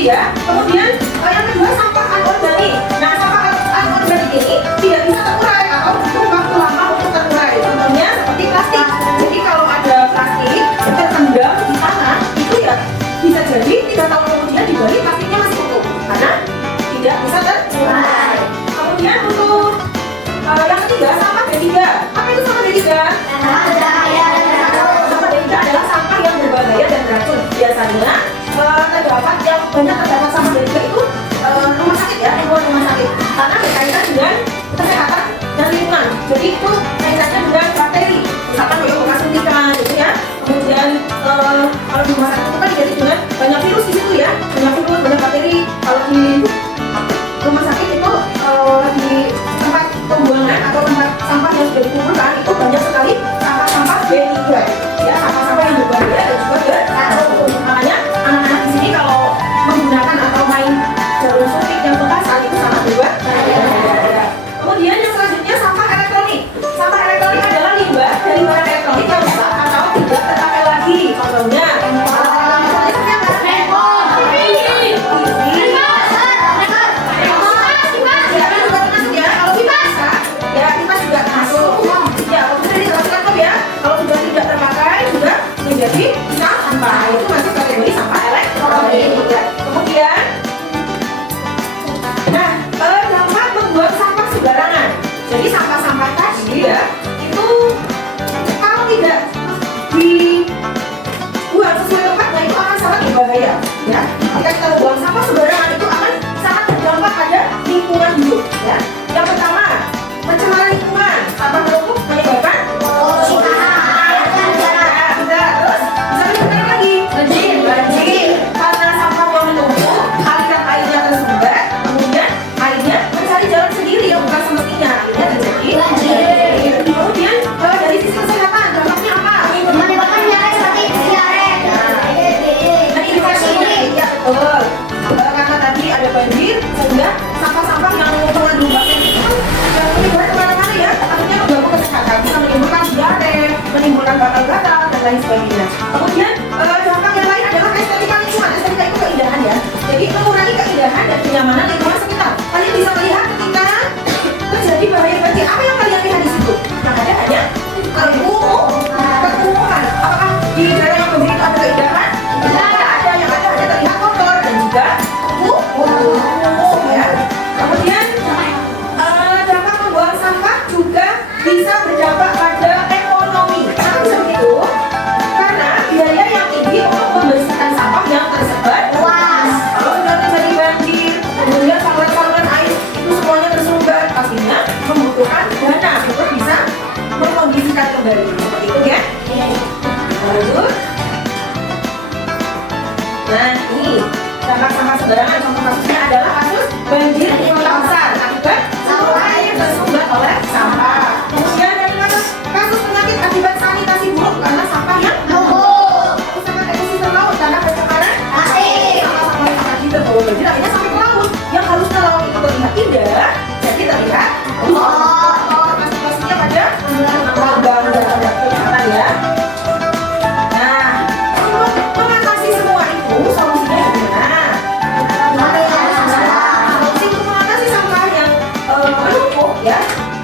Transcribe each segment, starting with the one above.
tadi ya. Kemudian yang kedua sampah anorganik. Nah, sampah anorganik ini tidak bisa terurai atau butuh waktu lama untuk terurai. Contohnya seperti plastik. Jadi kalau ada plastik terendam di tanah itu ya bisa jadi 3 tahun kemudian digali plastiknya masih utuh karena tidak bisa terurai. Kemudian untuk yang ketiga sampah D3. Apa itu sampah D3? Sampah D3 adalah sampah yang berbahaya dan beracun. Biasanya terdapat yang banyak terdapat sampah D3 itu rumah sakit ya, lingkungan rumah sakit karena berkaitan dengan kesehatan dan lingkungan. Jadi itu kaitannya dengan bakteri, misalkan bekas suntikan gitu ya. Kemudian kalau di rumah sakit itu kan jadi dengan banyak virus di situ ya, banyak virus, banyak bakteri. Kalau di rumah sakit itu di tempat pembuangan atau tempat sampah yang sudah dikumpulkan itu banyak sekali sampah-sampah B3 ya, sampah-sampah yang berbahaya dan juga beracun. Makanya anak-anak di sini kalau menggunakan atau main jarum suntik yang bekas saat itu sangat berbahaya. Kemudian yang selanjutnya sampah elektronik. Sampah elektronik adalah limbah dari bahan elektronik yang rusak atau tidak terpakai lagi. Contohnya jadi sampah itu masuk kategori sampah elektronik. Kemudian, dampak membuang sampah sembarangan. Jadi sampah-sampah tadi ya itu kalau tidak dibuang sesuai tempatnya itu akan sangat berbahaya. Ya, jika kita buang sampah sembarangan itu akan sangat berdampak pada lingkungan hidup. Ya, yang pertama pencemaran lingkungan. Sampah menumpuk menyebabkan banjir karena sampah yang menumpuk, aliran airnya tersumbat, kemudian airnya mencari jalan sendiri yang bukan semestinya, akhirnya terjadi banjir. Kemudian dari sisi kesehatan dampaknya apa? Menyebabkan penyakit seperti diare. Nah, infeksi ya betul. Karena tadi ada banjir sehingga sampah-sampah yang mengandung bakteri itu menyebar kemana-mana ya, akhirnya mengganggu kesehatan, bisa menimbulkan diare, menimbulkan gatal-gatal dan lain sebagainya. Kemudian dampak yang lain adalah estetika lingkungan. Estetika itu keindahan ya. Jadi mengurangi keindahan dan kenyamanan lingkungan sekitar. Kalian bisa melihat ketika terjadi bahaya banjir, apa yang kalian lihat di situ? Yang ada hanya kekumuhan. Apakah di daerah yang banjir itu ada keindahan? Tidak ada. Yang ada hanya terlihat kotor dan juga kumuh ya. Kemudian dampak membuang sampah juga bisa berdampak pada ekonomi. Kenapa bisa begitu? Karena biaya yang tinggi untuk membersihkan sampah yang tersebar luas. Kalau sudah terjadi banjir, kemudian saluran-saluran air itu semuanya tersumbat, pastinya membutuhkan dana untuk bisa mengkondisikan kembali. Seperti itu ya. Lanjut. Nah, ini dampak sampah sembarangan. Contoh kasusnya adalah kasus banjir di kota besar akibat saluran air tersumbat oleh sampah. Kemudian dari kasus penyakit akibat sanitasi buruk karena sampah yang numpuk. Kerusakan ekosistem laut karena pencemaran plastik. Sampah-sampah yang tadi terbawa banjir akhirnya sampai ke laut. Yang harusnya laut itu terlihat indah, jadi terlihat kotor. Pastinya pada lambang dan tanda kelihatan ya. Nah, untuk mengatasi semua itu solusinya gimana? Solusi untuk mengatasi sampah yang menumpuk ya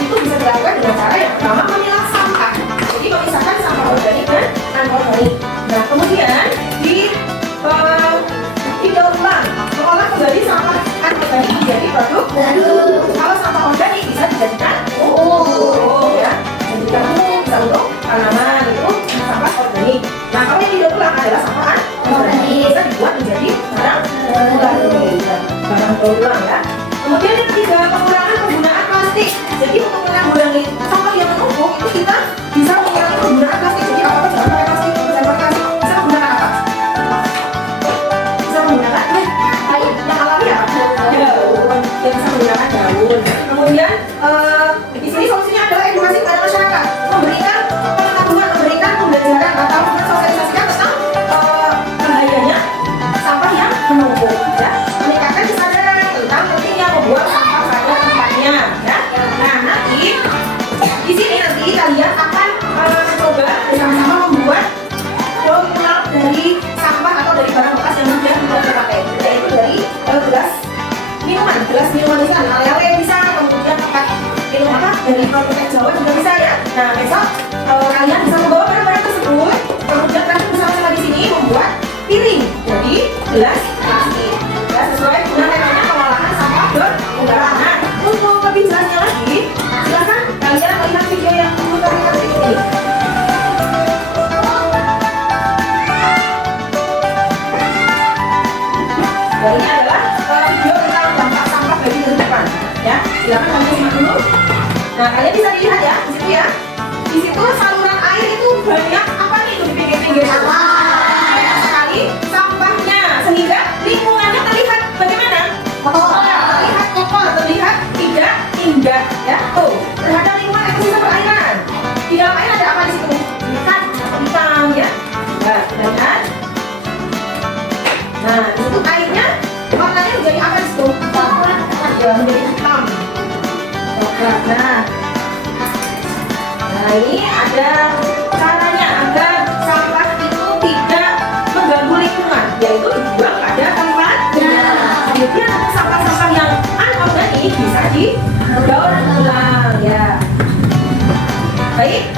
itu bisa dilakukan dengan cara yang pertama memilah sampah. Jadi memisahkan sampah organik dan anorganik. Nah, kemudian didaur ulang, mengolah kembali sampah anorganik menjadi produk baru. Kalau sampah organik bisa dijadikan pupuk ya, dijadikan pupuk bisa untuk tanaman itu sampah organik. Nah, kalau yang didaur ulang adalah sampah anorganik bisa dibuat menjadi barang daur ulang ya. Kemudian yang ketiga pengurangan penggunaan plastik. Jadi untuk mengurangi sampah yang menumpuk itu kita bisa mengurangi penggunaan plastik. Jadi apa jangan pakai plastik, jangan pakai plastik. Bisa menggunakan apa? Bisa menggunakan kain yang alami ya. Daun. Yang bisa menggunakan daun. Kemudian di sini solusinya adalah edukasi kepada masyarakat, memberikan pengetahuan, memberikan pembelajaran atau mensosialisasikan tentang bahayanya sampah yang menumpuk. Ya, meningkatkan kesadaran tentang pentingnya membuang sampah pada tempatnya. Ya. Nah, nanti di sini nanti kalian akan mencoba bersama-sama membuat daur ulang dari sampah atau dari barang bekas yang sudah tidak terpakai, yaitu dari ya, sesuai dengan temanya pengolahan sampah berudara. Nah, untuk lebih jelasnya lagi, silakan kalian melihat video yang terlihat di sini. Ya, ini adalah video tentang dampak sampah bagi kehidupan. Ya, silakan kalian simak dulu. Nah, kalian bisa dilihat ya di situ ya. Di situ saluran air itu banyak apa nih itu di pinggir-pinggir banyak sekali sampahnya sehingga lingkungannya terlihat bagaimana? Terlihat kotor, terlihat tidak indah ya. Tuh, terhadap lingkungan ekosistem perairan. Di dalam air ada apa di situ? Ikan atau ikan ya. Nah, lihat. Nah, di situ airnya warnanya menjadi apa di situ? Ya, menjadi hitam. Nah, ini ada caranya agar sampah itu tidak mengganggu lingkungan, yaitu dibuang pada tempatnya. Jadi sampah-sampah yang anorganik bisa didaur ulang ya. Baik,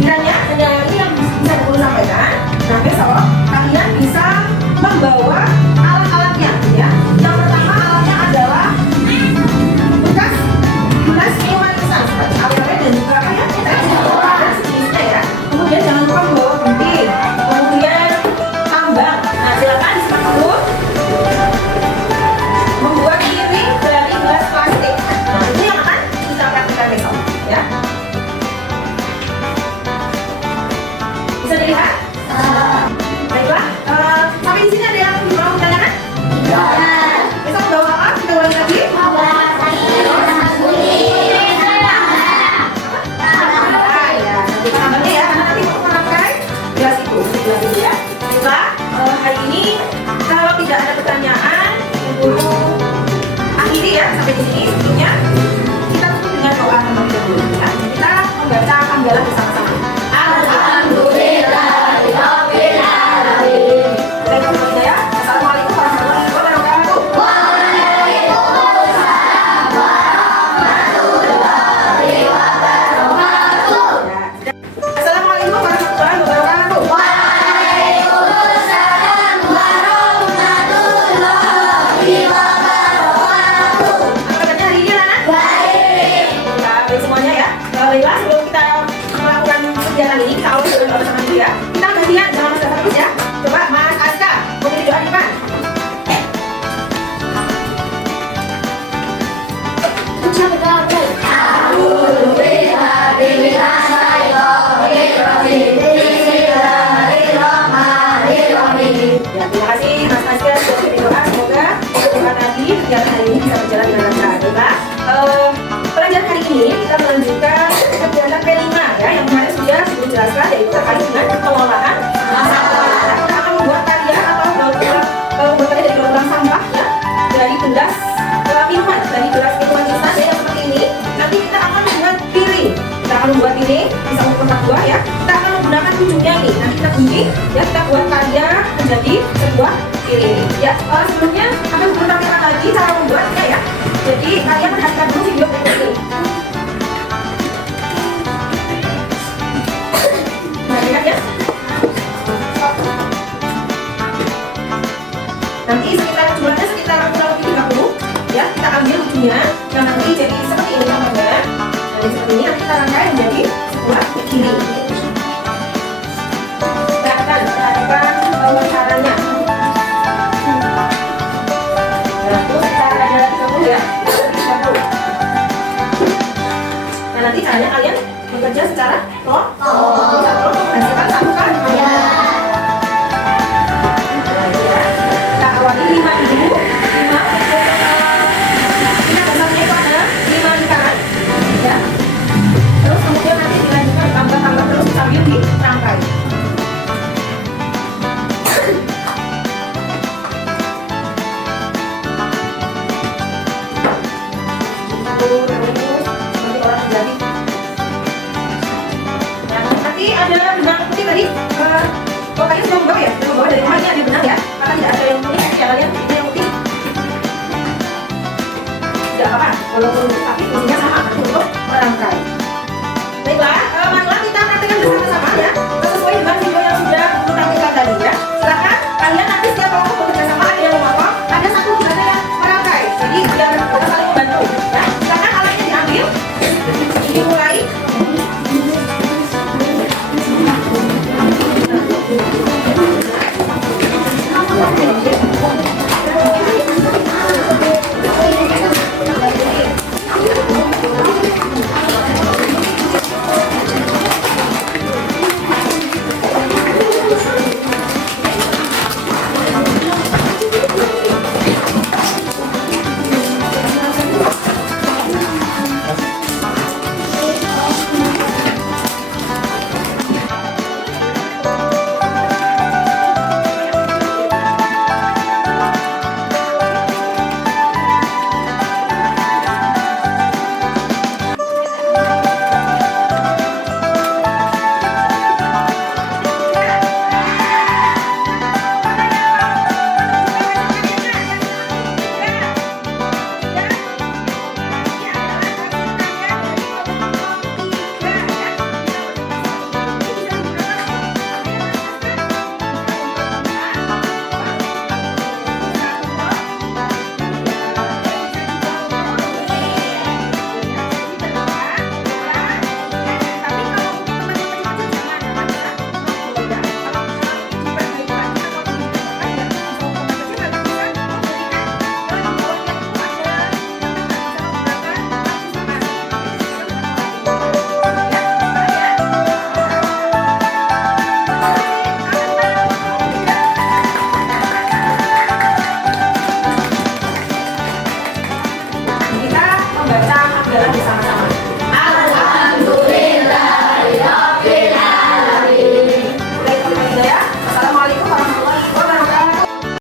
kiranya hanya ini yang bisa aku sampaikan. Nah, besok kalian bisa membawa alat-alatnya ya. Yang pertama alatnya adalah bekas gelas minuman instan seperti awalnya dan juga apa ya? Dan sejenisnya ya. Kemudian jangan lupa membawa gunting, kemudian tambang. Nah, silakan disimak dulu. Membuat piring dari gelas plastik. Nah, ini yang akan kita praktikkan besok ya. Bisa dilihat? Baiklah, sampai di sini ada yang mau bertanyakan? Besok bawa apa? Kita ulangi lagi. Hari ini kalau tidak ada pertanyaan untuk akhiri ya sampai di sini tentunya kita tutup dengan doa terlebih dahulu ya. Kita membaca hamdalah bersama-sama. Alhamdulillahirabbil alamin. Assalamualaikum warahmatullahi wabarakatuh. Waalaikumsalam warahmatullahi wabarakatuh. Assalamualaikum warahmatullahi wabarakatuh. Baiklah, sebelum kita melakukan kegiatan ini, kita awali dengan doa bersama dulu ya. Kita gantian, jangan mas terus ya. Coba Mas Aska, mau doa di depan. Ucap doa. Ya, terima kasih Mas Aska sudah berdoa. Semoga doa tadi kegiatan hari ini bisa berjalan dengan lancar. Baiklah, pelajaran hari ini kita melanjutkan kegiatan P5 ya, yang kemarin sudah dijelaskan, yaitu terkait dengan pengolahan sampah. Kita akan membuat karya atau membuat karya dari daur ulang sampah ya, dari gelas minuman, dari gelas minuman instan ya, yang seperti ini. Nanti kita akan membuat piring. Kita akan membuat ini bisa untuk kotak buah ya. Kita akan menggunakan ujungnya ini. Nanti kita gunting ya, kita buat karya menjadi sebuah piring. Ya, sebelumnya akan beritahukan lagi cara membuatnya ya. Jadi kalian perhatikan dulu video berikut ini. Nah, lihat ya. Nanti sekitar jumlahnya sekitar kurang lebih 30 ya. Kita ambil ujungnya yang nanti jadi seperti ini gambarnya. Nah, seperti ini nanti kita rangkai menjadi sebuah piring. Kita akan caranya. Nah, terus kita ada 30 ya. Nah, nanti caranya kalian bekerja secara menghasilkan satu kan? Ya. Kita awali 5 dulu. 5 ini dasarnya itu ada 5 lingkaran ya. Terus kemudian nanti dilanjutkan tambah-tambah terus sambil dirangkai. Nanti ada benang putih tadi. Kalian sudah membawa ya? Sudah membawa dari rumah, ini ada benang ya. Karena tidak ada yang putih, ya kalian ini yang putih. Tidak apa-apa, walaupun tapi fungsinya sama untuk merangkai. Baiklah, marilah kita praktekkan bersama-sama ya, sesuai dengan video yang sudah kita praktekkan tadi ya. Silakan kalian nanti setiap kelompok bekerja sama ada yang Oke.